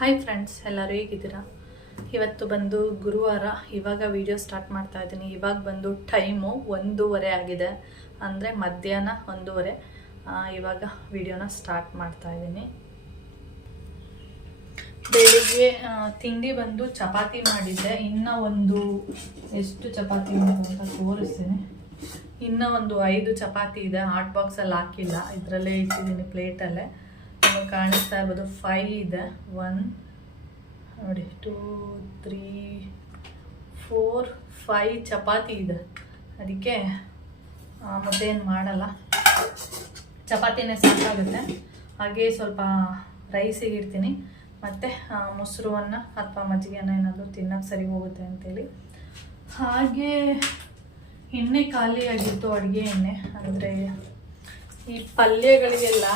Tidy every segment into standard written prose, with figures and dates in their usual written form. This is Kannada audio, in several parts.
ಹಾಯ್ ಫ್ರೆಂಡ್ಸ್, ಎಲ್ಲರೂ ಹೇಗಿದ್ದೀರಾ? ಇವತ್ತು ಬಂದು ಗುರುವಾರ. ಇವಾಗ ವಿಡಿಯೋ ಸ್ಟಾರ್ಟ್ ಮಾಡ್ತಾ ಇದ್ದೀನಿ. ಇವಾಗ ಬಂದು ಟೈಮು 1:30 ಆಗಿದೆ, ಅಂದರೆ ಮಧ್ಯಾಹ್ನ 1:30. ಇವಾಗ ವಿಡಿಯೋನ ಸ್ಟಾರ್ಟ್ ಮಾಡ್ತಾ ಇದ್ದೀನಿ. ಬೆಳಿಗ್ಗೆ ತಿಂಡಿ ಬಂದು ಚಪಾತಿ ಮಾಡಿದ್ದೆ. ಇನ್ನೂ ಒಂದು ಎಷ್ಟು ಚಪಾತಿ ಅಂತ ತೋರಿಸ್ತೀನಿ. ಇನ್ನೂ ಒಂದು 5 ಚಪಾತಿ ಇದೆ. ಹಾಟ್ ಬಾಕ್ಸಲ್ಲಿ ಹಾಕಿಲ್ಲ, ಇದರಲ್ಲೇ ಇಟ್ಟಿದ್ದೀನಿ ಪ್ಲೇಟಲ್ಲೇ. ನಿಮಗೆ ಕಾಣಿಸ್ತಾ ಇರ್ಬೋದು 5 ಇದೆ. 1 ನೋಡಿ 2 3 4 5 ಚಪಾತಿ ಇದೆ. ಅದಕ್ಕೆ ಮುದ್ದೇನು ಮಾಡಲ್ಲ, ಚಪಾತಿನೇ ಸಾಕಾಗುತ್ತೆ. ಹಾಗೆ ಸ್ವಲ್ಪ ರೈಸಿಗೆ ಇಡ್ತೀನಿ, ಮತ್ತು ಮೊಸರು ಅನ್ನ ಅಥವಾ ಮಜ್ಜಿಗೆನ ಏನಾದರೂ ತಿನ್ನೋಕ್ಕೆ ಸರಿ ಹೋಗುತ್ತೆ ಅಂತೇಳಿ. ಹಾಗೆ ಎಣ್ಣೆ ಖಾಲಿಯಾಗಿತ್ತು, ಅಡುಗೆ ಎಣ್ಣೆ. ಅಂದರೆ ಈ ಪಲ್ಯಗಳಿಗೆಲ್ಲ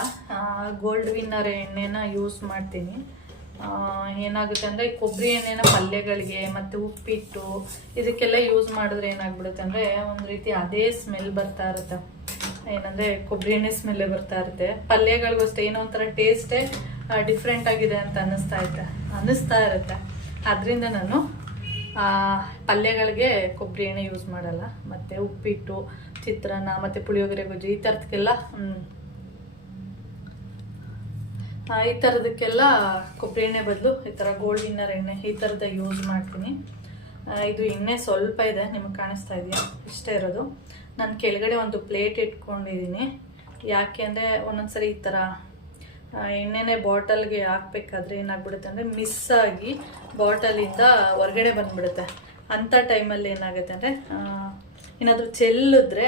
ಗೋಲ್ಡ್ ವಿನ್ನರ್ ಎಣ್ಣೆನ ಯೂಸ್ ಮಾಡ್ತೀನಿ. ಏನಾಗುತ್ತೆ ಅಂದರೆ ಕೊಬ್ಬರಿ ಎಣ್ಣೆನ ಪಲ್ಯಗಳಿಗೆ ಮತ್ತು ಉಪ್ಪಿಟ್ಟು ಇದಕ್ಕೆಲ್ಲ ಯೂಸ್ ಮಾಡಿದ್ರೆ ಏನಾಗ್ಬಿಡುತ್ತೆ ಅಂದರೆ ಒಂದು ರೀತಿ ಅದೇ ಸ್ಮೆಲ್ ಬರ್ತಾ ಇರುತ್ತೆ. ಏನಂದರೆ ಕೊಬ್ಬರಿ ಎಣ್ಣೆ ಸ್ಮೆಲ್ಲೇ ಬರ್ತಾ ಇರುತ್ತೆ. ಪಲ್ಯಗಳಿಗೂ ಅಷ್ಟೇ ಏನೋ ಒಂಥರ ಟೇಸ್ಟೇ ಡಿಫ್ರೆಂಟ್ ಆಗಿದೆ ಅಂತ ಅನ್ನಿಸ್ತಾ ಇರುತ್ತೆ. ಅದರಿಂದ ನಾನು ಪಲ್ಯಗಳಿಗೆ ಕೊಬ್ಬರಿ ಎಣ್ಣೆ ಯೂಸ್ ಮಾಡಲ್ಲ. ಮತ್ತು ಉಪ್ಪಿಟ್ಟು, ಚಿತ್ರಾನ್ನ ಮತ್ತು ಪುಳಿಯೋಗರೆ ಗೊಜ್ಜು ಈ ಥರದಕ್ಕೆಲ್ಲ ಕೊಬ್ಬರಿ ಎಣ್ಣೆ ಬದಲು ಈ ಥರ ಗೋಲ್ಡ್ ವಿನ್ನರ್ ಎಣ್ಣೆ ಈ ಥರದ ಯೂಸ್ ಮಾಡ್ತೀನಿ. ಇದು ಎಣ್ಣೆ ಸ್ವಲ್ಪ ಇದೆ, ನಿಮಗೆ ಕಾಣಿಸ್ತಾ ಇದೆಯಾ? ಇಷ್ಟೇ ಇರೋದು. ನಾನು ಕೆಳಗಡೆ ಒಂದು ಪ್ಲೇಟ್ ಇಟ್ಕೊಂಡಿದ್ದೀನಿ. ಯಾಕೆ ಅಂದರೆ ಒಂದೊಂದ್ಸರಿ ಈ ಥರ ಎಣ್ಣೆನೇ ಬಾಟಲ್ಗೆ ಹಾಕ್ಬೇಕಾದ್ರೆ ಏನಾಗ್ಬಿಡುತ್ತೆ ಅಂದರೆ ಮಿಸ್ ಆಗಿ ಬಾಟಲಿಂದ ಹೊರಗಡೆ ಬಂದುಬಿಡುತ್ತೆ. ಅಂಥ ಟೈಮಲ್ಲಿ ಏನಾಗುತ್ತೆ ಅಂದರೆ ಏನಾದರೂ ಚೆಲ್ಲಿದ್ರೆ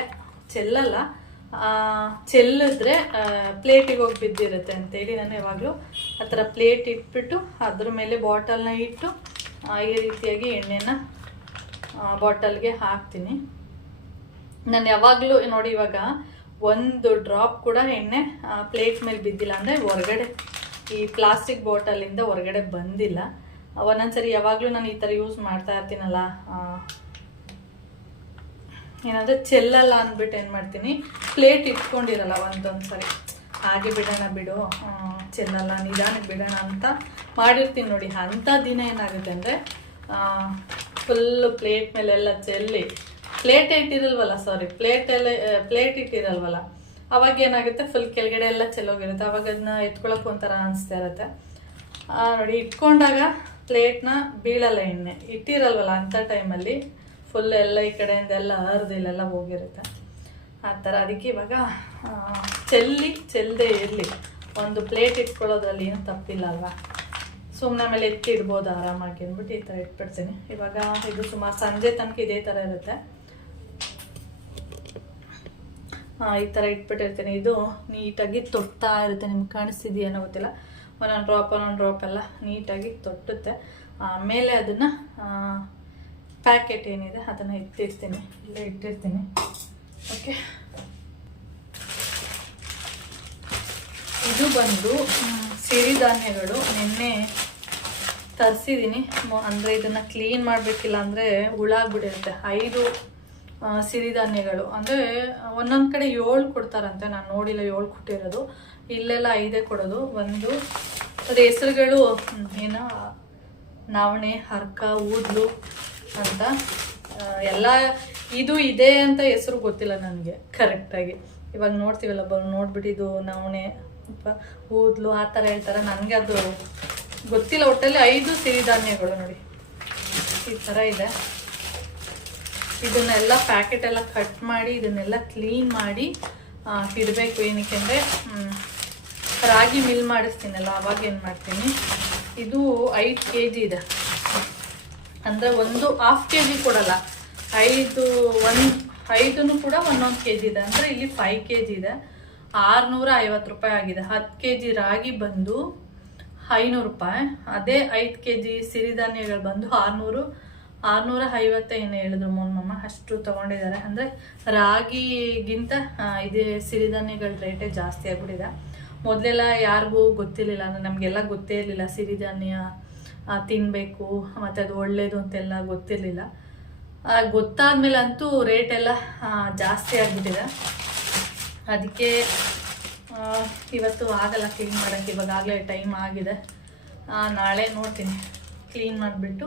ಪ್ಲೇಟಿಗೆ ಹೋಗಿ ಬಿದ್ದಿರುತ್ತೆ ಅಂತೇಳಿ ನಾನು ಯಾವಾಗಲೂ ಆ ಥರ ಪ್ಲೇಟ್ ಇಟ್ಬಿಟ್ಟು ಅದ್ರ ಮೇಲೆ ಬಾಟಲ್ನ ಇಟ್ಟು ಈ ರೀತಿಯಾಗಿ ಎಣ್ಣೆನ ಬಾಟಲ್ಗೆ ಹಾಕ್ತೀನಿ. ನಾನು ಯಾವಾಗಲೂ ನೋಡಿ, ಇವಾಗ ಒಂದು ಡ್ರಾಪ್ ಕೂಡ ಎಣ್ಣೆ ಪ್ಲೇಟ್ ಮೇಲೆ ಬಿದ್ದಿಲ್ಲ, ಅಂದರೆ ಹೊರಗಡೆ ಈ ಪ್ಲಾಸ್ಟಿಕ್ ಬಾಟಲಿಂದ ಹೊರಗಡೆ ಬಂದಿಲ್ಲ. ಒಂದೊಂದ್ಸರಿ ಯಾವಾಗಲೂ ನಾನು ಈ ಥರ ಯೂಸ್ ಮಾಡ್ತಾ ಇರ್ತೀನಲ್ಲ, ಏನಂದರೆ ಚೆಲ್ಲಲ್ಲ ಅಂದ್ಬಿಟ್ಟು ಏನು ಮಾಡ್ತೀನಿ, ಪ್ಲೇಟ್ ಇಟ್ಕೊಂಡಿರಲ್ಲ ಒಂದೊಂದು ಸರಿ. ಹಾಗೆ ಬಿಡು ಚೆಲ್ಲಲ್ಲ, ನಿಧಾನಕ್ಕೆ ಬಿಡೋಣ ಅಂತ ಮಾಡಿರ್ತೀನಿ ನೋಡಿ. ಅಂಥ ದಿನ ಏನಾಗುತ್ತೆ ಅಂದರೆ ಫುಲ್ಲು ಪ್ಲೇಟ್ ಮೇಲೆಲ್ಲ ಚೆಲ್ಲಿ ಪ್ಲೇಟ್ ಇಟ್ಟಿರಲ್ವಲ್ಲ, ಅವಾಗ ಏನಾಗುತ್ತೆ ಫುಲ್ ಕೆಳಗಡೆ ಎಲ್ಲ ಚೆಲ್ಲೋಗಿರುತ್ತೆ. ಅವಾಗ ಅದನ್ನ ಎತ್ಕೊಳ್ಳೋಕೆ ಒಂಥರ ಅನಿಸ್ತಾ ಇರುತ್ತೆ. ನೋಡಿ, ಇಟ್ಕೊಂಡಾಗ ಪ್ಲೇಟ್ನ ಬೀಳಲ್ಲ ಎಣ್ಣೆ, ಇಟ್ಟಿರಲ್ವಲ್ಲ ಅಂಥ ಟೈಮಲ್ಲಿ ಫುಲ್ ಎಲ್ಲ ಈ ಕಡೆಯಿಂದ ಎಲ್ಲ ಇಲ್ಲೆಲ್ಲ ಹೋಗಿರುತ್ತೆ ಆ ಥರ. ಅದಕ್ಕೆ ಇವಾಗ ಚೆಲ್ಲದೆ ಇರಲಿ, ಒಂದು ಪ್ಲೇಟ್ ಇಟ್ಕೊಳ್ಳೋದ್ರಲ್ಲಿ ಏನು ತಪ್ಪಿಲ್ಲ ಅಲ್ವಾ. ಸುಮ್ಮನೆ ಮೇಲೆ ಎತ್ತಿ ಇಡ್ಬೋದು ಆರಾಮಾಗಿ ಅಂದ್ಬಿಟ್ಟು ಈ ಥರ ಇಟ್ಬಿಡ್ತೀನಿ. ಇವಾಗ ಇದು ಸುಮಾರು ಸಂಜೆ ತನಕ ಇದೇ ಥರ ಇರುತ್ತೆ. ಈ ಥರ ಇಟ್ಬಿಟ್ಟಿರ್ತೀನಿ. ಇದು ನೀಟಾಗಿ ತೊಟ್ತಾ ಇರುತ್ತೆ, ನಿಮ್ಗೆ ಕಾಣಿಸ್ತಿದೆಯೇನೋ ಗೊತ್ತಿಲ್ಲ. ಒಂದೊಂದು ಡ್ರಾಪ್ ಎಲ್ಲ ನೀಟಾಗಿ ತೊಟ್ಟುತ್ತೆ. ಆಮೇಲೆ ಅದನ್ನು ಪ್ಯಾಕೆಟ್ ಏನಿದೆ ಅದನ್ನು ಇಲ್ಲೇ ಇಟ್ಟಿರ್ತೀನಿ. ಓಕೆ, ಇದು ಬಂದು ಸಿರಿಧಾನ್ಯಗಳು. ನಿನ್ನೆ ತರಿಸಿದ್ದೀನಿ, ಅಂದರೆ ಇದನ್ನು ಕ್ಲೀನ್ ಮಾಡಬೇಕಿಲ್ಲ ಅಂದರೆ ಹುಳ ಆಗ್ಬಿಟ್ಟಿರುತ್ತೆ. 5 ಸಿರಿಧಾನ್ಯಗಳು, ಅಂದರೆ ಒಂದೊಂದು ಕಡೆ 7 ಕೊಡ್ತಾರಂತೆ, ನಾನು ನೋಡಿಲ್ಲ 7 ಕೊಟ್ಟಿರೋದು. ಇಲ್ಲೆಲ್ಲ 5 ಕೊಡೋದು. ಒಂದು ಅದು ಹೆಸರುಗಳು ಏನೋ ನವಣೆ, ಹರ್ಕ, ಊದ್ಲು ಅಂತ ಎಲ್ಲ ಇದು ಇದೆ ಅಂತ ಹೆಸರು ಗೊತ್ತಿಲ್ಲ ನನಗೆ ಕರೆಕ್ಟಾಗಿ. ಇವಾಗ ನೋಡ್ತೀವಲ್ಲ ನೋಡ್ಬಿಟ್ಟು ಇದು ನವಣೆ ಊದ್ಲು ಆ ಥರ ಹೇಳ್ತಾರೆ, ನನಗೆ ಅದು ಗೊತ್ತಿಲ್ಲ. ಒಟ್ಟಲ್ಲಿ 5 ಸಿರಿಧಾನ್ಯಗಳು ನೋಡಿ ಈ ಥರ ಇದೆ. ಇದನ್ನೆಲ್ಲ ಪ್ಯಾಕೆಟೆಲ್ಲ ಕಟ್ ಮಾಡಿ ಇದನ್ನೆಲ್ಲ ಕ್ಲೀನ್ ಮಾಡಿ ಇಡಬೇಕು. ಏನಕ್ಕೆ ಅಂದರೆ ರಾಗಿ ಮಿಲ್ ಮಾಡಿಸ್ತೀನಲ್ಲ, ಅವಾಗ ಏನು ಮಾಡ್ತೀನಿ, ಇದು 5 kg ಇದೆ. ಅಂದರೆ ಒಂದು 1/2 kg ಕೊಡಲ್ಲ, 5 ಕೂಡ 1 kg ಇದೆ. ಅಂದರೆ ಇಲ್ಲಿ 5 kg ಇದೆ, 650 ರೂಪಾಯಿ ಆಗಿದೆ. 10 kg ರಾಗಿ ಬಂದು 500 ರೂಪಾಯಿ. ಅದೇ 5 kg ಸಿರಿಧಾನ್ಯಗಳು ಬಂದು 650 ಏನೋ ಹೇಳಿದ್ರು ಮಮ್ಮ, ಅಷ್ಟು ತೊಗೊಂಡಿದ್ದಾರೆ. ಅಂದರೆ ರಾಗಿಗಿಂತ ಇದೇ ಸಿರಿಧಾನ್ಯಗಳ ರೇಟೇ ಜಾಸ್ತಿ ಆಗ್ಬಿಟ್ಟಿದೆ. ಮೊದಲೆಲ್ಲ ಯಾರಿಗೂ ಗೊತ್ತಿರಲಿಲ್ಲ, ಅಂದರೆ ನಮಗೆಲ್ಲ ಗೊತ್ತೇ ಇರಲಿಲ್ಲ ಸಿರಿಧಾನ್ಯ ತಿನ್ನಬೇಕು ಮತ್ತು ಅದು ಒಳ್ಳೆಯದು ಅಂತೆಲ್ಲ ಗೊತ್ತಿರಲಿಲ್ಲ. ಗೊತ್ತಾದ್ಮೇಲೆ ಅಂತೂ ರೇಟೆಲ್ಲ ಜಾಸ್ತಿ ಆಗಿಬಿಟ್ಟಿದೆ. ಅದಕ್ಕೆ ಇವತ್ತು ಆಗಲ್ಲ ಕ್ಲೀನ್ ಮಾಡೋಕ್ಕೆ, ಇವಾಗಲೇ ಟೈಮ್ ಆಗಿದೆ. ನಾಳೆ ನೋಡ್ತೀನಿ ಕ್ಲೀನ್ ಮಾಡಿಬಿಟ್ಟು.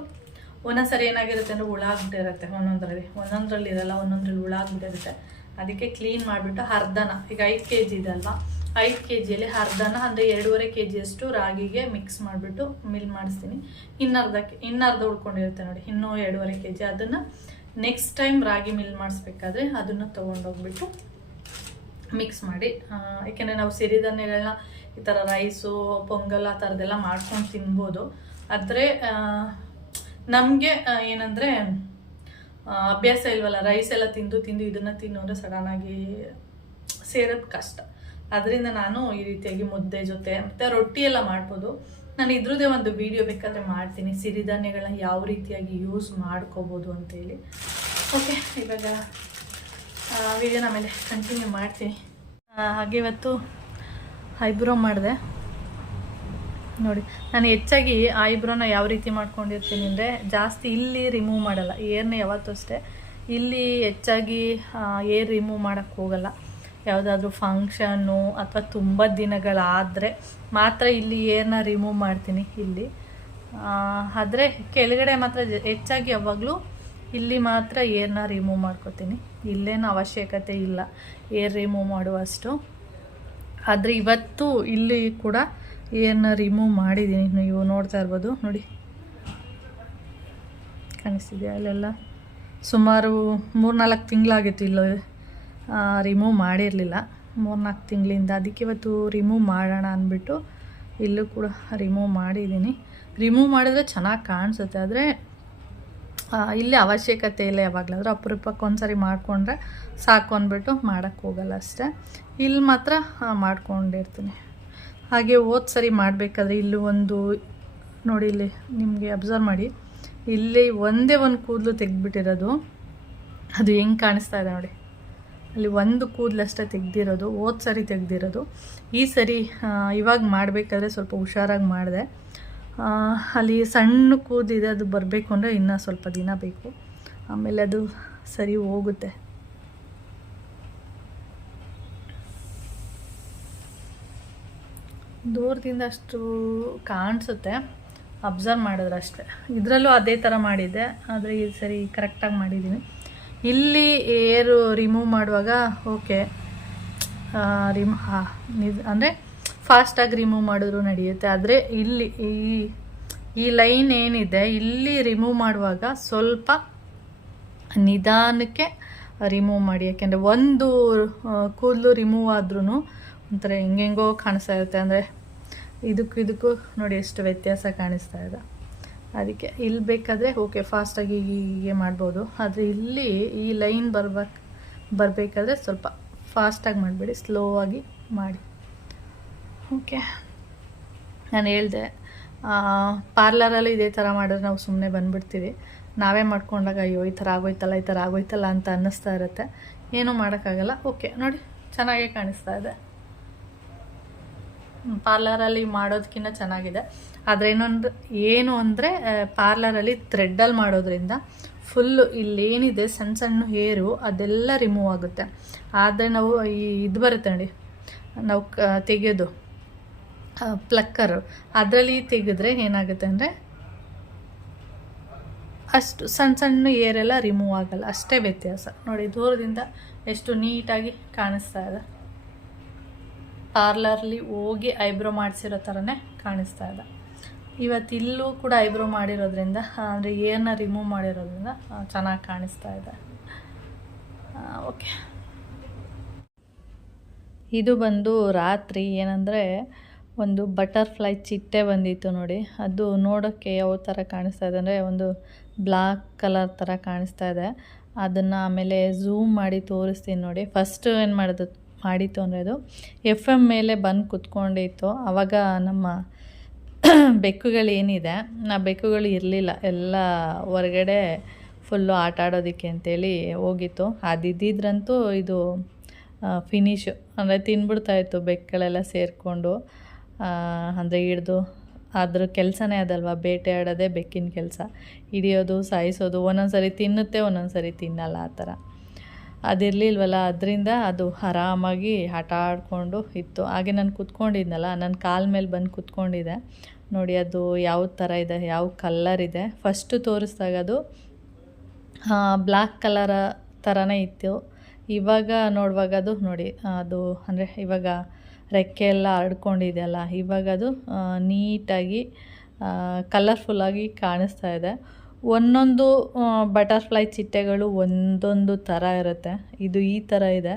ಒಂದೊಂದ್ಸರಿ ಏನಾಗಿರುತ್ತೆ ಅಂದರೆ ಹುಳ ಆಗ್ಬಿಟ್ಟಿರುತ್ತೆ, ಒಂದೊಂದರಲ್ಲಿ ಇರಲ್ಲ, ಒಂದೊಂದ್ರಲ್ಲಿ ಹುಳ ಆಗ್ಬಿಟ್ಟಿರುತ್ತೆ. ಅದಕ್ಕೆ ಕ್ಲೀನ್ ಮಾಡಿಬಿಟ್ಟು ಅರ್ಧನ, ಈಗ 5 kg ಇದೆ ಅಲ್ವಾ, 5 kgಯಲ್ಲಿ ಅರ್ಧನ ಅಂದರೆ 2.5 kg ರಾಗಿಗೆ ಮಿಕ್ಸ್ ಮಾಡಿಬಿಟ್ಟು ಮಿಲ್ ಮಾಡಿಸ್ತೀನಿ. ಇನ್ನರ್ಧ ಉಳ್ಕೊಂಡಿರುತ್ತೆ ನೋಡಿ, ಇನ್ನೂ 2.5 kg. ಅದನ್ನು ನೆಕ್ಸ್ಟ್ ಟೈಮ್ ರಾಗಿ ಮಿಲ್ ಮಾಡಿಸ್ಬೇಕಾದ್ರೆ ಅದನ್ನು ತೊಗೊಂಡೋಗ್ಬಿಟ್ಟು ಮಿಕ್ಸ್ ಮಾಡಿ, ಏಕೆಂದರೆ ನಾವು ಸಿರಿಧಾನ್ಯಗಳನ್ನ ಈ ಥರ ರೈಸು, ಪೊಂಗಲ್ ಆ ಥರದ್ದೆಲ್ಲ ಮಾಡ್ಕೊಂಡು ತಿನ್ಬೋದು. ಆದರೆ ನಮಗೆ ಏನಂದರೆ ಅಭ್ಯಾಸ ಇಲ್ವಲ್ಲ, ರೈಸ್ ಎಲ್ಲ ತಿಂದು ಇದನ್ನು ತಿನ್ನು ಅಂದರೆ ಸಡನ್ನಾಗಿ ಸೇರೋದು ಕಷ್ಟ. ಅದರಿಂದ ನಾನು ಈ ರೀತಿಯಾಗಿ ಮುದ್ದೆ ಜೊತೆ ಮತ್ತು ರೊಟ್ಟಿ ಎಲ್ಲ ಮಾಡ್ಬೋದು. ನಾನು ಇದ್ರದ್ದೇ ಒಂದು ವಿಡಿಯೋ ಬೇಕಾದರೆ ಮಾಡ್ತೀನಿ, ಸಿರಿಧಾನ್ಯಗಳನ್ನ ಯಾವ ರೀತಿಯಾಗಿ ಯೂಸ್ ಮಾಡ್ಕೋಬೋದು ಅಂತೇಳಿ. ಓಕೆ, ಇವಾಗ ವಿಡಿಯೋನ ಆಮೇಲೆ ಕಂಟಿನ್ಯೂ ಮಾಡ್ತೀನಿ. ಹಾಗೆ ಇವತ್ತು ಐಬ್ರೋ ಮಾಡಿದೆ ನೋಡಿ. ನಾನು ಹೆಚ್ಚಾಗಿ ಐಬ್ರೋನ ಯಾವ ರೀತಿ ಮಾಡ್ಕೊಂಡಿರ್ತೀನಿ ಅಂದರೆ, ಜಾಸ್ತಿ ಇಲ್ಲಿ ರಿಮೂವ್ ಮಾಡಲ್ಲ, ಏರ್ನ ಯಾವತ್ತೂ ಅಷ್ಟೇ ಇಲ್ಲಿ ಹೆಚ್ಚಾಗಿ ಏರ್ ರಿಮೂವ್ ಮಾಡೋಕ್ಕೆ ಹೋಗಲ್ಲ. ಯಾವುದಾದ್ರೂ ಫಂಕ್ಷನ್ನು ಅಥವಾ ತುಂಬ ದಿನಗಳಾದರೆ ಮಾತ್ರ ಇಲ್ಲಿ ಏರ್ನ ರಿಮೂವ್ ಮಾಡ್ತೀನಿ ಇಲ್ಲಿ. ಆದರೆ ಕೆಳಗಡೆ ಮಾತ್ರ ಹೆಚ್ಚಾಗಿ ಯಾವಾಗಲೂ ಇಲ್ಲಿ ಮಾತ್ರ ಏರ್ನ ರಿಮೂವ್ ಮಾಡ್ಕೋತೀನಿ. ಇಲ್ಲೇನು ಅವಶ್ಯಕತೆ ಇಲ್ಲ ಏರ್ ರಿಮೂವ್ ಮಾಡುವಷ್ಟು. ಆದರೆ ಇವತ್ತು ಇಲ್ಲಿ ಕೂಡ ಏರ್ನ ರಿಮೂವ್ ಮಾಡಿದ್ದೀನಿ, ನೀವು ನೋಡ್ತಾ ಇರ್ಬೋದು ನೋಡಿ, ಕಾಣಿಸ್ತಿದೆಯಾ ಅಲ್ಲೆಲ್ಲ. ಸುಮಾರು 3-4 ತಿಂಗಳಾಗಿತ್ತು ಇಲ್ಲ ರಿಮೂವ್ ಮಾಡಿರಲಿಲ್ಲ, 3-4 ತಿಂಗಳಿಂದ. ಅದಕ್ಕೆ ಇವತ್ತು ರಿಮೂವ್ ಮಾಡೋಣ ಅಂದ್ಬಿಟ್ಟು ಇಲ್ಲೂ ಕೂಡ ರಿಮೂವ್ ಮಾಡಿದ್ದೀನಿ. ರಿಮೂವ್ ಮಾಡಿದ್ರೆ ಚೆನ್ನಾಗಿ ಕಾಣಿಸುತ್ತೆ, ಆದರೆ ಇಲ್ಲಿ ಅವಶ್ಯಕತೆ ಇಲ್ಲ. ಯಾವಾಗಲಾದರೂ ಅಪರೂಪಕ್ಕೆ ಒಂದ್ಸರಿ ಮಾಡಿಕೊಂಡ್ರೆ ಸಾಕು ಅಂದ್ಬಿಟ್ಟು ಮಾಡೋಕ್ಕೆ ಹೋಗಲ್ಲ ಅಷ್ಟೇ. ಇಲ್ಲಿ ಮಾತ್ರ ಮಾಡ್ಕೊಂಡಿರ್ತೀನಿ. ಹಾಗೆ ಸರಿ ಮಾಡಬೇಕಾದ್ರೆ ಇಲ್ಲೂ ಒಂದು ನೋಡಿ, ಇಲ್ಲಿ ನಿಮಗೆ ಅಬ್ಸರ್ವ್ ಮಾಡಿ, ಇಲ್ಲಿ ಒಂದೇ ಒಂದು ಕೂದಲು ತೆಗೆದ್ಬಿಟ್ಟಿರೋದು, ಅದು ಹೆಂಗೆ ಕಾಣಿಸ್ತಾ ಇದೆ ನೋಡಿ. ಅಲ್ಲಿ ಒಂದು ಕೂದಲಷ್ಟೇ ತೆಗ್ದಿರೋದು, ಸರಿ ತೆಗ್ದಿರೋದು. ಈ ಸರಿ ಇವಾಗ ಮಾಡಬೇಕಾದ್ರೆ ಸ್ವಲ್ಪ ಹುಷಾರಾಗಿ ಮಾಡಿದೆ. ಅಲ್ಲಿ ಸಣ್ಣ ಕೂದಿದೆ, ಅದು ಬರಬೇಕು ಅಂದರೆ ಇನ್ನೂ ಸ್ವಲ್ಪ ದಿನ ಬೇಕು, ಆಮೇಲೆ ಅದು ಸರಿ ಹೋಗುತ್ತೆ. ದೂರದಿಂದ ಅಷ್ಟು ಕಾಣಿಸುತ್ತೆ, ಅಬ್ಸರ್ವ್ ಮಾಡಿದ್ರೆ ಅಷ್ಟೇ. ಇದರಲ್ಲೂ ಅದೇ ಥರ ಮಾಡಿದ್ದೆ, ಆದರೆ ಈ ಸರಿ ಕರೆಕ್ಟಾಗಿ ಮಾಡಿದ್ದೀನಿ. ಇಲ್ಲಿ ಏರು ರಿಮೂವ್ ಮಾಡುವಾಗ ಓಕೆ, ಅಂದರೆ ಫಾಸ್ಟಾಗಿ ರಿಮೂವ್ ಮಾಡಿದ್ರು ನಡೆಯುತ್ತೆ. ಆದರೆ ಇಲ್ಲಿ ಈ ಲೈನ್ ಏನಿದೆ ಇಲ್ಲಿ ರಿಮೂವ್ ಮಾಡುವಾಗ ಸ್ವಲ್ಪ ನಿಧಾನಕ್ಕೆ ರಿಮೂವ್ ಮಾಡಿ, ಯಾಕೆಂದರೆ ಒಂದು ಕೂದಲು ರಿಮೂವ್ ಆದ್ರೂ ಒಂಥರ ಹೆಂಗೆಂಗೋ ಕಾಣಿಸ್ತಾ ಇರುತ್ತೆ. ಅಂದರೆ ಇದಕ್ಕೂ ನೋಡಿ ಎಷ್ಟು ವ್ಯತ್ಯಾಸ ಕಾಣಿಸ್ತಾ ಇದೆ. ಅದಕ್ಕೆ ಇಲ್ಲಿ ಬೇಕಾದರೆ ಓಕೆ ಫಾಸ್ಟಾಗಿ ಹೀಗೆ ಮಾಡ್ಬೋದು, ಆದರೆ ಇಲ್ಲಿ ಈ ಲೈನ್ ಬರಬೇಕಾದ್ರೆ ಸ್ವಲ್ಪ ಫಾಸ್ಟಾಗಿ ಮಾಡಬೇಡಿ, ಸ್ಲೋ ಆಗಿ ಮಾಡಿ. ಓಕೆ, ನಾನು ಹೇಳಿದೆ ಪಾರ್ಲರಲ್ಲಿ ಇದೇ ಥರ ಮಾಡಿದ್ರೆ ನಾವು ಸುಮ್ಮನೆ ಬಂದುಬಿಡ್ತೀವಿ. ನಾವೇ ಮಾಡ್ಕೊಂಡಾಗ ಅಯ್ಯೋ ಈ ಥರ ಆಗೋಯ್ತಲ್ಲ ಅಂತ ಅನ್ನಿಸ್ತಾ ಇರುತ್ತೆ. ಏನೂ ಮಾಡೋಕ್ಕಾಗಲ್ಲ. ಓಕೆ ನೋಡಿ, ಚೆನ್ನಾಗೇ ಕಾಣಿಸ್ತಾ ಇದೆ. ಪಾರ್ಲರಲ್ಲಿ ಮಾಡೋದಕ್ಕಿಂತ ಚೆನ್ನಾಗಿದೆ. ಆದರೆ ಏನು ಅಂದರೆ ಪಾರ್ಲರಲ್ಲಿ ಥ್ರೆಡ್ಡಲ್ಲಿ ಮಾಡೋದ್ರಿಂದ ಫುಲ್ಲು ಇಲ್ಲೇನಿದೆ ಸಣ್ಣ ಸಣ್ಣ ಹೇರು ಅದೆಲ್ಲ ರಿಮೂವ್ ಆಗುತ್ತೆ. ಆದರೆ ನಾವು ಇದು ಬರುತ್ತೆ ನೋಡಿ, ನಾವು ತೆಗೆಯೋದು ಪ್ಲಕ್ಕರು, ಅದರಲ್ಲಿ ತೆಗೆದ್ರೆ ಏನಾಗುತ್ತೆ ಅಂದರೆ ಅಷ್ಟು ಸಣ್ಣ ಏರೆಲ್ಲ ರಿಮೂವ್ ಆಗಲ್ಲ, ಅಷ್ಟೇ ವ್ಯತ್ಯಾಸ. ನೋಡಿ ದೂರದಿಂದ ಎಷ್ಟು ನೀಟಾಗಿ ಕಾಣಿಸ್ತಾ ಇದೆ. ಪಾರ್ಲರ್ಲಿ ಹೋಗಿ ಐಬ್ರೋ ಮಾಡಿಸಿರೋ ಥರನೇ ಕಾಣಿಸ್ತಾ ಇದೆ. ಇವತ್ತಿಲ್ಲೂ ಕೂಡ ಐಬ್ರೋ ಮಾಡಿರೋದ್ರಿಂದ, ಅಂದರೆ ಏರ್ನ ರಿಮೂವ್ ಮಾಡಿರೋದ್ರಿಂದ ಚೆನ್ನಾಗಿ ಕಾಣಿಸ್ತಾ ಇದೆ. ಓಕೆ, ಇದು ಬಂದು ರಾತ್ರಿ ಏನಂದರೆ ಒಂದು ಬಟರ್ಫ್ಲೈ ಚಿಟ್ಟೆ ಬಂದಿತ್ತು ನೋಡಿ. ಅದು ನೋಡೋಕ್ಕೆ ಯಾವ ಥರ ಕಾಣಿಸ್ತಾ ಇದೆ ಅಂದರೆ ಒಂದು ಬ್ಲ್ಯಾಕ್ ಕಲರ್ ಥರ ಕಾಣಿಸ್ತಾ ಇದೆ. ಅದನ್ನು ಆಮೇಲೆ ಝೂಮ್ ಮಾಡಿ ತೋರಿಸ್ತೀನಿ ನೋಡಿ. ಫಸ್ಟು ಏನು ಮಾಡಿತ್ತು ಅಂದರೆ ಅದು FM ಮೇಲೆ ಬಂದು ಕುತ್ಕೊಂಡಿತ್ತು. ಆವಾಗ ನಮ್ಮ ಬೆಕ್ಕುಗಳೇನಿದೆ ಆ ಬೆಕ್ಕುಗಳು ಇರಲಿಲ್ಲ, ಎಲ್ಲ ಹೊರಗಡೆ ಫುಲ್ಲು ಆಟ ಆಡೋದಕ್ಕೆ ಅಂತೇಳಿ ಹೋಗಿತ್ತು. ಅದಿದ್ದಿದ್ರಂತೂ ಇದು ಫಿನಿಶು, ಅಂದರೆ ತಿನ್ಬಿಡ್ತಾಯಿತ್ತು ಬೆಕ್ಕುಗಳೆಲ್ಲ ಸೇರಿಕೊಂಡು. ಅಂದರೆ ಹಿಡ್ದು ಅದ್ರ ಕೆಲಸನೇ ಅದಲ್ವ, ಬೇಟೆ ಆಡೋದೇ ಬೆಕ್ಕಿನ ಕೆಲಸ. ಹಿಡಿಯೋದು, ಸಾಯಿಸೋದು. ಒಂದೊಂದು ಸರಿ ತಿನ್ನುತ್ತೆ, ಒಂದೊಂದು ಸರಿ ತಿನ್ನಲ್ಲ, ಆ ಥರ. ಅದಿರಲಿಲ್ವಲ್ಲ, ಅದರಿಂದ ಅದು ಆರಾಮಾಗಿ ಆಟ ಆಡಿಕೊಂಡು ಇತ್ತು. ಹಾಗೆ ನಾನು ಕೂತ್ಕೊಂಡಿದ್ನಲ್ಲ, ನನ್ನ ಕಾಲ ಮೇಲೆ ಬಂದು ಕೂತ್ಕೊಂಡಿದ್ದೆ. ನೋಡಿ ಅದು ಯಾವ ಥರ ಇದೆ, ಯಾವ ಕಲ್ಲರ್ ಇದೆ. ಫಸ್ಟು ತೋರಿಸ್ದಾಗ ಅದು ಬ್ಲ್ಯಾಕ್ ಕಲರ ಥರನೇ ಇತ್ತು. ಇವಾಗ ನೋಡುವಾಗ ಅದು ನೋಡಿ, ಅದು ಅಂದರೆ ಇವಾಗ ರೆಕ್ಕೆ ಎಲ್ಲ ಹರಡ್ಕೊಂಡಿದೆಯಲ್ಲ, ಇವಾಗ ಅದು ನೀಟಾಗಿ ಕಲರ್ಫುಲ್ಲಾಗಿ ಕಾಣಿಸ್ತಾ ಇದೆ. ಒಂದೊಂದು ಬಟರ್ಫ್ಲೈ ಚಿಟ್ಟೆಗಳು ಒಂದೊಂದು ಥರ ಇರುತ್ತೆ. ಇದು ಈ ಥರ ಇದೆ.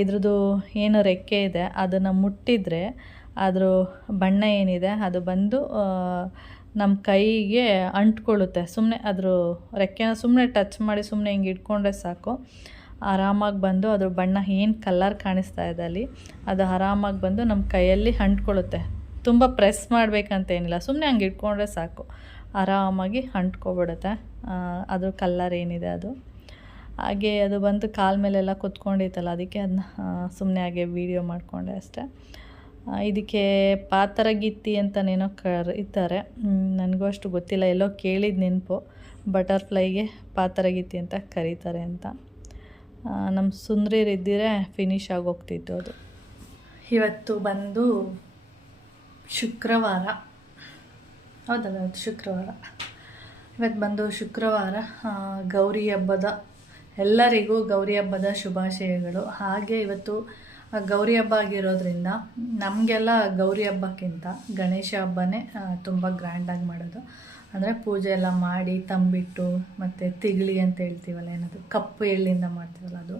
ಇದ್ರದ್ದು ಏನು ರೆಕ್ಕೆ ಇದೆ ಅದನ್ನು ಮುಟ್ಟಿದರೆ ಅದ್ರ ಬಣ್ಣ ಏನಿದೆ ಅದು ಬಂದು ನಮ್ಮ ಕೈಗೆ ಅಂಟ್ಕೊಳ್ಳುತ್ತೆ. ಸುಮ್ಮನೆ ಅದ್ರ ರೆಕ್ಕೆನ ಸುಮ್ಮನೆ ಟಚ್ ಮಾಡಿ ಸುಮ್ಮನೆ ಹಿಂಗೆ ಇಟ್ಕೊಂಡ್ರೆ ಸಾಕು, ಆರಾಮಾಗಿ ಬಂದು ಅದ್ರ ಬಣ್ಣ ಏನು ಕಲರ್ ಕಾಣಿಸ್ತಾ ಇದೆ ಅಲ್ಲಿ ಅದು ಆರಾಮಾಗಿ ಬಂದು ನಮ್ಮ ಕೈಯಲ್ಲಿ ಅಂಟ್ಕೊಳ್ಳುತ್ತೆ. ತುಂಬ ಪ್ರೆಸ್ ಮಾಡಬೇಕಂತೇನಿಲ್ಲ, ಸುಮ್ಮನೆ ಹಂಗೆ ಇಟ್ಕೊಂಡ್ರೆ ಸಾಕು, ಆರಾಮಾಗಿ ಅಂಟ್ಕೊಬಿಡುತ್ತೆ ಅದ್ರ ಕಲ್ಲರ್ ಏನಿದೆ ಅದು. ಹಾಗೆ ಅದು ಬಂದು ಕಾಲ ಮೇಲೆಲ್ಲ ಕುತ್ಕೊಂಡಿತ್ತಲ್ಲ, ಅದಕ್ಕೆ ಅದನ್ನ ಸುಮ್ಮನೆ ಹಾಗೆ ವೀಡಿಯೋ ಮಾಡಿಕೊಂಡೆ ಅಷ್ಟೇ. ಇದಕ್ಕೆ ಪಾತರಗಿತ್ತಿ ಅಂತನೇನೋ ಕರೀತಾರೆ, ನನಗೂ ಅಷ್ಟು ಗೊತ್ತಿಲ್ಲ, ಎಲ್ಲೋ ಕೇಳಿದ ನೆನಪು. ಬಟರ್ಫ್ಲೈಗೆ ಪಾತರಗಿತ್ತಿ ಅಂತ ಕರೀತಾರೆ ಅಂತ. ನಮ್ಮ ಸುಂದ್ರಿರಿದ್ದಿರೆ ಫಿನಿಶ್ ಆಗೋಗ್ತಿತ್ತು ಅದು. ಇವತ್ತು ಬಂದು ಶುಕ್ರವಾರ, ಹೌದಲ್ಲ, ಇವತ್ತು ಶುಕ್ರವಾರ. ಇವತ್ತು ಬಂದು ಶುಕ್ರವಾರ. ಗೌರಿ ಹಬ್ಬದ ಎಲ್ಲರಿಗೂ ಗೌರಿ ಹಬ್ಬದ ಶುಭಾಶಯಗಳು. ಹಾಗೆ ಇವತ್ತು ಗೌರಿ ಹಬ್ಬ ಆಗಿರೋದ್ರಿಂದ ನಮಗೆಲ್ಲ ಗೌರಿ ಹಬ್ಬಕ್ಕಿಂತ ಗಣೇಶ ಹಬ್ಬನೇ ತುಂಬ ಗ್ರ್ಯಾಂಡಾಗಿ ಮಾಡೋದು. ಅಂದರೆ ಪೂಜೆ ಎಲ್ಲ ಮಾಡಿ ತಂಬಿಟ್ಟು ಮತ್ತು ತಿಗಳಿ ಅಂತ ಹೇಳ್ತೀವಲ್ಲ, ಏನದು ಕಪ್ಪು ಎಳ್ಳಿಂದ ಮಾಡ್ತೀವಲ್ಲ ಅದು,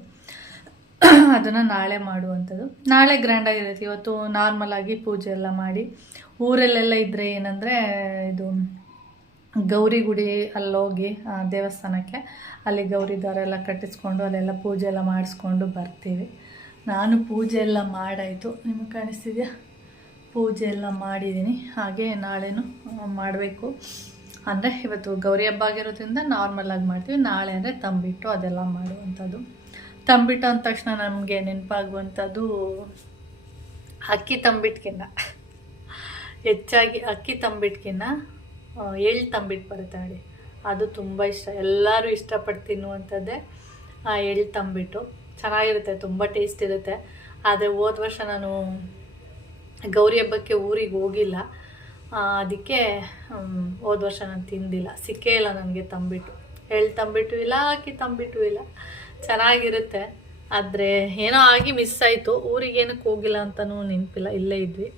ಅದನ್ನು ನಾಳೆ ಮಾಡುವಂಥದ್ದು. ನಾಳೆ ಗ್ರ್ಯಾಂಡಾಗಿರುತ್ತೆ. ಇವತ್ತು ನಾರ್ಮಲಾಗಿ ಪೂಜೆ ಎಲ್ಲ ಮಾಡಿ ಊರಲ್ಲೆಲ್ಲ ಇದ್ದರೆ ಏನಂದರೆ ಇದು ಗೌರಿ ಗುಡಿ ಅಲ್ಲೋಗಿ ದೇವಸ್ಥಾನಕ್ಕೆ ಅಲ್ಲಿ ಗೌರಿ ದಾರ ಎಲ್ಲ ಕಟ್ಟಿಸ್ಕೊಂಡು ಅಲ್ಲೆಲ್ಲ ಪೂಜೆ ಎಲ್ಲ ಮಾಡಿಸ್ಕೊಂಡು ಬರ್ತೀವಿ. ನಾನು ಪೂಜೆ ಎಲ್ಲ ಮಾಡಾಯಿತು, ನಿಮಗೆ ಕಾಣಿಸ್ತಿದೆಯಾ, ಪೂಜೆ ಎಲ್ಲ ಮಾಡಿದ್ದೀನಿ. ಹಾಗೆ ನಾಳೆನೂ ಮಾಡಬೇಕು. ಅಂದರೆ ಇವತ್ತು ಗೌರಿ ಹಬ್ಬ ಆಗಿರೋದ್ರಿಂದ ನಾರ್ಮಲಾಗಿ ಮಾಡ್ತೀವಿ. ನಾಳೆ ಅಂದರೆ ತಂಬಿಟ್ಟು ಅದೆಲ್ಲ ಮಾಡುವಂಥದ್ದು. ತಂಬಿಟ್ಟು ಅಂದ ತಕ್ಷಣ ನಮಗೆ ನೆನಪಾಗುವಂಥದ್ದು ಅಕ್ಕಿ ತಂಬಿಟ್ಕಿನ್ನ ಹೆಚ್ಚಾಗಿ ಅಕ್ಕಿ ತಂಬಿಟ್ಕಿನ್ನ ಎಳ್ಳು ತಂಬಿಟ್ಟು ಬರುತ್ತೆ ನೋಡಿ, ಅದು ತುಂಬ ಇಷ್ಟ. ಎಲ್ಲರೂ ಇಷ್ಟಪಟ್ಟು ತಿನ್ನುವಂಥದ್ದೇ ಆ ಎಳ್ಳು ತಂಬಿಟ್ಟು. ಚೆನ್ನಾಗಿರುತ್ತೆ, ತುಂಬ ಟೇಸ್ಟ್ ಇರುತ್ತೆ. ಆದರೆ ಹೋದ ವರ್ಷ ನಾನು ಗೌರಿ ಹಬ್ಬಕ್ಕೆ ಊರಿಗೆ ಹೋಗಿಲ್ಲ, ಅದಕ್ಕೆ ಹೋದ ವರ್ಷ ನಾನು ತಿಂದಿಲ್ಲ, ಸಿಕ್ಕೇ ಇಲ್ಲ ನನಗೆ ತಂಬಿಟ್ಟು. ಎಳ್ಳು ತಂಬಿಟ್ಟು ಇಲ್ಲ, ಅಕ್ಕಿ ತಂಬಿಟ್ಟು ಇಲ್ಲ. ಚೆನ್ನಾಗಿರುತ್ತೆ, ಆದರೆ ಏನೋ ಆಗಿ ಮಿಸ್ ಆಯಿತು. ಊರಿಗೇನಕ್ಕೆ ಹೋಗಿಲ್ಲ ಅಂತಲೂ ನೆನಪಿಲ್ಲ, ಇಲ್ಲೇ ಇದ್ವಿ,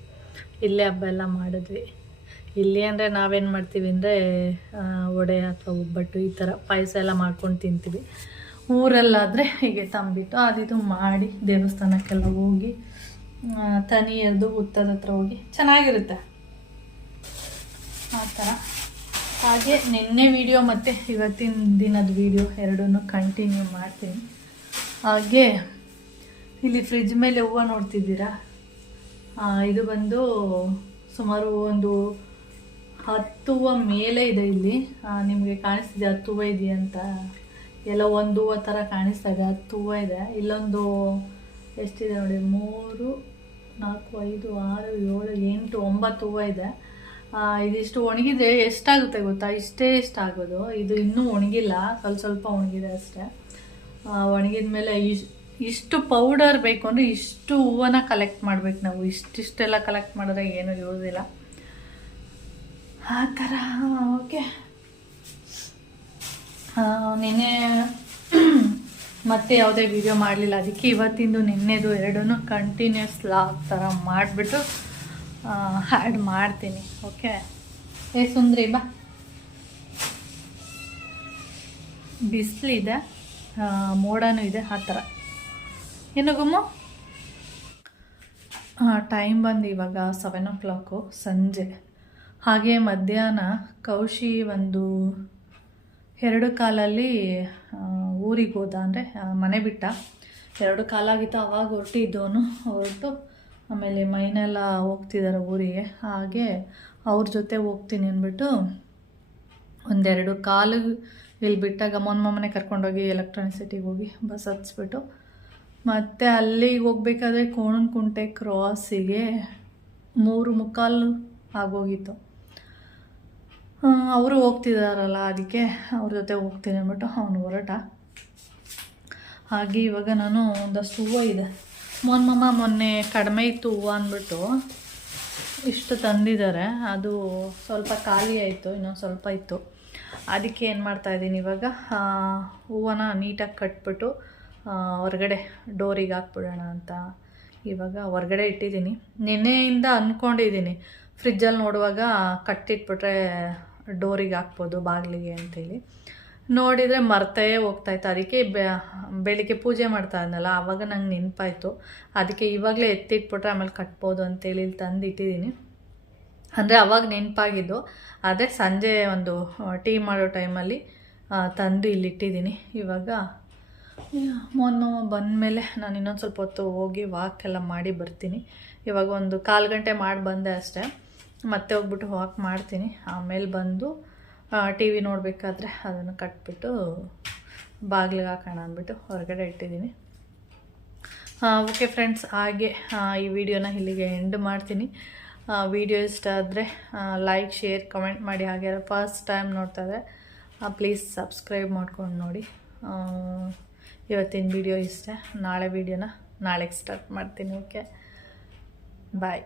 ಇಲ್ಲೇ ಹಬ್ಬ ಎಲ್ಲ ಮಾಡಿದ್ವಿ. ಇಲ್ಲಿ ಅಂದರೆ ನಾವೇನು ಮಾಡ್ತೀವಿ ಅಂದರೆ ವಡೆ ಅಥವಾ ಒಬ್ಬಟ್ಟು ಈ ಥರ ಪಾಯಸ ಎಲ್ಲ ಮಾಡ್ಕೊಂಡು ತಿಂತೀವಿ. ಊರಲ್ಲಾದರೆ ಹೀಗೆ ತಂಬಿಟ್ಟು ಅದಿದು ಮಾಡಿ ದೇವಸ್ಥಾನಕ್ಕೆಲ್ಲ ಹೋಗಿ ತನಿ ಎರೆದು ಹುತ್ತದ ಹತ್ರ ಹೋಗಿ ಚೆನ್ನಾಗಿರುತ್ತೆ ಆ ಥರ. ಹಾಗೆ ನಿನ್ನೆ ವಿಡಿಯೋ ಮತ್ತು ಇವತ್ತಿನ ದಿನದ ವಿಡಿಯೋ ಎರಡನ್ನೂ ಕಂಟಿನ್ಯೂ ಮಾಡ್ತೀನಿ. ಹಾಗೆ ಇಲ್ಲಿ ಫ್ರಿಜ್ ಮೇಲೆ ಹೂವು ನೋಡ್ತಿದ್ದೀರಾ, ಇದು ಬಂದು ಸುಮಾರು ಒಂದು 10 ಹೂವು ಮೇಲೆ ಇದೆ ಇಲ್ಲಿ. ನಿಮಗೆ ಕಾಣಿಸ್ತಿದೆ 10 ಹೂವು ಇದೆಯಾ ಅಂತ, ಎಲ್ಲ ಒಂದು ಹೂವು ಥರ ಕಾಣಿಸ್ತಾ ಇದೆ. 10 ಹೂವು ಇದೆ. ಇಲ್ಲೊಂದು ಎಷ್ಟಿದೆ ನೋಡಿ, 3, 4, 5, 6, 7, 8, 9 ಹೂವು ಇದೆ. ಇದಿಷ್ಟು ಒಣಗಿದ್ರೆ ಎಷ್ಟಾಗುತ್ತೆ ಗೊತ್ತಾ, ಇಷ್ಟೇ ಆಗೋದು. ಇದು ಇನ್ನೂ ಒಣಗಿಲ್ಲ, ಸ್ವಲ್ಪ ಒಣಗಿದೆ ಅಷ್ಟೇ. ಒಣಗಿದ ಮೇಲೆ ಇಷ್ಟು ಪೌಡರ್ ಬೇಕು ಅಂದರೆ ಇಷ್ಟು ಹೂವನ್ನ ಕಲೆಕ್ಟ್ ಮಾಡ್ಬೇಕು ನಾವು. ಇಷ್ಟೆಲ್ಲ ಕಲೆಕ್ಟ್ ಮಾಡಿದ್ರೆ ಏನೂ ಯೂಸ್ ಇಲ್ಲ ಆ ಥರ. ಓಕೆ, ನಿನ್ನೆ ಮತ್ತೆ ಯಾವುದೇ ವಿಡಿಯೋ ಮಾಡಲಿಲ್ಲ, ಅದಕ್ಕೆ ಇವತ್ತಿಂದು ನಿನ್ನೆದು ಎರಡನ್ನೂ ಕಂಟಿನ್ಯೂಸ್ ಲಾಗ್ ಥರ ಮಾಡಿಬಿಟ್ಟು ಆ್ಯಡ್ ಮಾಡ್ತೀನಿ. ಓಕೆ, ಸುಂದ್ರಿ ಬಾ. ಬಿಸಿಲಿದೆ, ಮೋಡನೂ ಇದೆ, ಆ ಥರ. ಏನು ಗುಮ್ಮು? ಟೈಮ್ ಬಂದು ಇವಾಗ 7 o'clock ಸಂಜೆ. ಹಾಗೆ ಮಧ್ಯಾಹ್ನ ಕೌಶಿ ಒಂದು 2:15 ಊರಿಗೆ ಹೋದ, ಅಂದರೆ ಮನೆ ಬಿಟ್ಟ. 2:15 ಆಗಿತ್ತು, ಅವಾಗ ಹೊರಟು ಆಮೇಲೆ ಮೈನೆಲ್ಲ ಹೋಗ್ತಿದ್ದಾರೆ ಊರಿಗೆ. ಹಾಗೆ ಅವ್ರ ಜೊತೆ ಹೋಗ್ತೀನಿ ಅಂದ್ಬಿಟ್ಟು 1-2 ಇಲ್ಲಿ ಬಿಟ್ಟಾಗ ಮೊನ್ನೆ ಕರ್ಕೊಂಡೋಗಿ ಎಲೆಕ್ಟ್ರಾನಿಕ್ ಸಿಟಿಗೆ ಹೋಗಿ ಬಸ್ ಹತ್ಸ್ಬಿಟ್ಟು ಮತ್ತು ಅಲ್ಲಿಗೆ ಹೋಗ್ಬೇಕಾದ್ರೆ ಕೋಣನಕುಂಟೆ ಕ್ರಾಸಿಗೆ 3:45 ಆಗೋಗಿತ್ತು. ಅವರು ಹೋಗ್ತಿದ್ದಾರಲ್ಲ, ಅದಕ್ಕೆ ಅವ್ರ ಜೊತೆ ಹೋಗ್ತೀನಿ ಅಂದ್ಬಿಟ್ಟು ಅವನು ಹೊರಟ. ಹಾಗೆ ಇವಾಗ ನಾನು ಒಂದಷ್ಟು ಹೂವು ಇದೆ. ಮೊನ್ನೆ ಕಡಿಮೆ ಇತ್ತು ಹೂವು ಅಂದ್ಬಿಟ್ಟು ಇಷ್ಟು ತಂದಿದ್ದಾರೆ. ಅದು ಸ್ವಲ್ಪ ಖಾಲಿ ಆಯಿತು, ಇನ್ನೊಂದು ಸ್ವಲ್ಪ ಇತ್ತು. ಅದಕ್ಕೆ ಏನು ಮಾಡ್ತಾಯಿದ್ದೀನಿ ಇವಾಗ, ಹೂವನ್ನ ನೀಟಾಗಿ ಕಟ್ಬಿಟ್ಟು ಹೊರಗಡೆ ಡೋರಿಗೆ ಹಾಕ್ಬಿಡೋಣ ಅಂತ ಇವಾಗ ಹೊರಗಡೆ ಇಟ್ಟಿದ್ದೀನಿ. ನೆನ್ನೆಯಿಂದ ಅಂದ್ಕೊಂಡಿದ್ದೀನಿ ಫ್ರಿಜ್ಜಲ್ಲಿ ನೋಡುವಾಗ ಕಟ್ಟಿಟ್ಬಿಟ್ರೆ ಡೋರಿಗೆ ಹಾಕ್ಬೋದು ಬಾಗಿಲಿಗೆ ಅಂತೇಳಿ. ನೋಡಿದರೆ ಮರ್ತೇ ಹೋಗ್ತಾಯಿತ್ತು. ಅದಕ್ಕೆ ಬೆಳಿಗ್ಗೆ ಪೂಜೆ ಮಾಡ್ತಾ ಇದ್ನಲ್ಲ ಆವಾಗ ನಂಗೆ ನೆನಪಾಯಿತು. ಅದಕ್ಕೆ ಇವಾಗಲೇ ಎತ್ತಿಟ್ಬಿಟ್ರೆ ಆಮೇಲೆ ಕಟ್ಬೋದು ಅಂತೇಳಿ ಇಲ್ಲಿ ತಂದು ಇಟ್ಟಿದ್ದೀನಿ. ಅಂದರೆ ಅವಾಗ ನೆನಪಾಗಿದ್ದು, ಅದೇ ಸಂಜೆ ಒಂದು ಟೀ ಮಾಡೋ ಟೈಮಲ್ಲಿ ತಂದು ಇಲ್ಲಿಟ್ಟಿದ್ದೀನಿ. ಇವಾಗ ಮೊನ್ನೆ ಬಂದಮೇಲೆ ನಾನು ಇನ್ನೊಂದು ಸ್ವಲ್ಪ ಹೊತ್ತು ಹೋಗಿ ವಾಕ್ ಎಲ್ಲ ಮಾಡಿ ಬರ್ತೀನಿ. ಇವಾಗ ಒಂದು 1/4 ಗಂಟೆ ಮಾಡಿ ಬಂದೆ ಅಷ್ಟೇ. ಮತ್ತೆ ಹೋಗ್ಬಿಟ್ಟು ವಾಕ್ ಮಾಡ್ತೀನಿ. ಆಮೇಲೆ ಬಂದು ಟಿ ವಿ ನೋಡಬೇಕಾದ್ರೆ ಅದನ್ನು ಕಟ್ಬಿಟ್ಟು ಬಾಗಿಲಿಗೆ ಹಾಕೋಣ ಅಂದ್ಬಿಟ್ಟು ಹೊರಗಡೆ ಇಟ್ಟಿದ್ದೀನಿ. ಓಕೆ ಫ್ರೆಂಡ್ಸ್, ಹಾಗೆ ಈ ವಿಡಿಯೋನ ಇಲ್ಲಿಗೆ ಎಂಡ್ ಮಾಡ್ತೀನಿ. ವಿಡಿಯೋ ಇಷ್ಟ ಆದರೆ ಲೈಕ್, ಶೇರ್, ಕಮೆಂಟ್ ಮಾಡಿ. ಹಾಗೆ ಫಸ್ಟ್ ಟೈಮ್ ನೋಡ್ತಾ ಇದ್ದರೆ ಪ್ಲೀಸ್ ಸಬ್ಸ್ಕ್ರೈಬ್ ಮಾಡ್ಕೊಂಡು ನೋಡಿ. ಇವತ್ತಿನ ವಿಡಿಯೋ ಇಷ್ಟ. ನಾಳೆ ವಿಡಿಯೋನ ನಾಳೆಗೆ ಸ್ಟಾರ್ಟ್ ಮಾಡ್ತೀನಿ. ಓಕೆ, ಬಾಯ್.